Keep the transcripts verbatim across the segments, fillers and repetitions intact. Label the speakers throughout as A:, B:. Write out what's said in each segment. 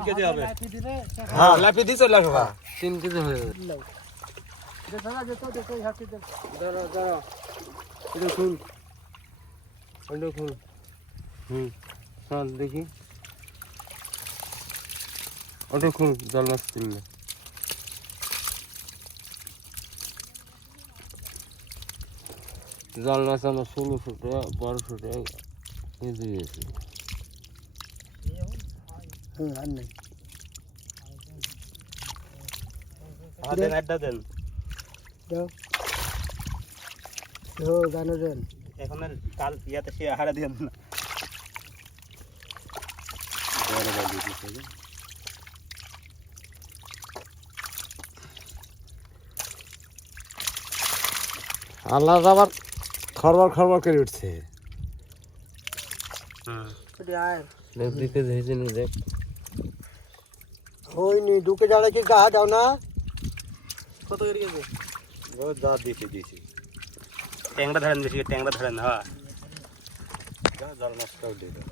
A: KG হবে।
B: হ্যাঁ লাফি দিয়ে চলে আসো ভাই।
C: তিন কেজি হয়ে যাবে।
A: দাঁড়া দাঁড়া এটা খুল এটা খুল হুম চল দেখি ওটা খুল জাল মাছ তুললে জাল মাছ আমার ষোলো ফুটে বারো ফুটে কেজি গেছে দেন আড্ডা দেন এখন আর কাল ইয়াতে সে আহারা দিয়ে না
B: আল্লাহ আবার খরবার খরবার করে উঠছে।
C: দেখ দুই কেজি হয়েছে নি দেখ।
B: হয়নি দুকে যারা কি গা দাও না
A: কত করে গেছে
B: ও যা দিতে দিছি
A: ট্যাংরা ধরেন বেশি ট্যাংরা ধরেন হ্যাঁ
B: জাল মাছটাও দিয়ে দাও।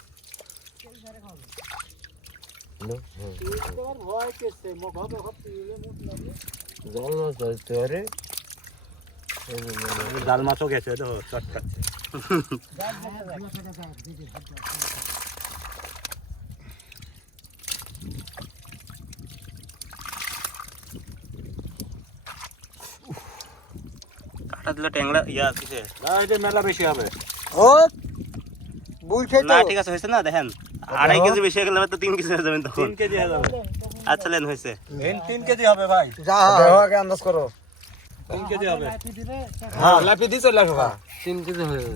C: জল মাছ ধরতে পারে।
A: জাল মাছও গেছে তো শর্ট খাচ্ছে কাটা দিলে ট্যাংরা ইয়া কিসে
B: না এটা মেলা বেশি হবে।
D: ও বুঝছে
A: না
D: তো
A: ঠিক আছে হয়েছে না দেখেন আড়াই কেজি বেশি হয়ে গেলে তো তিন কেজি হয়ে যাবেন তখন
B: তিন কেজি হয়ে যাবে।
A: আচ্ছা লেন হয়েছে
B: মেন তিন কেজি হবে ভাই।
D: যা
B: দেখো আগে আন্দাজ করো তিন কেজি হবে। হ্যাঁ লাফি দিয়ে চলে আসো ভাই।
C: তিন কেজি হয়ে যাবে।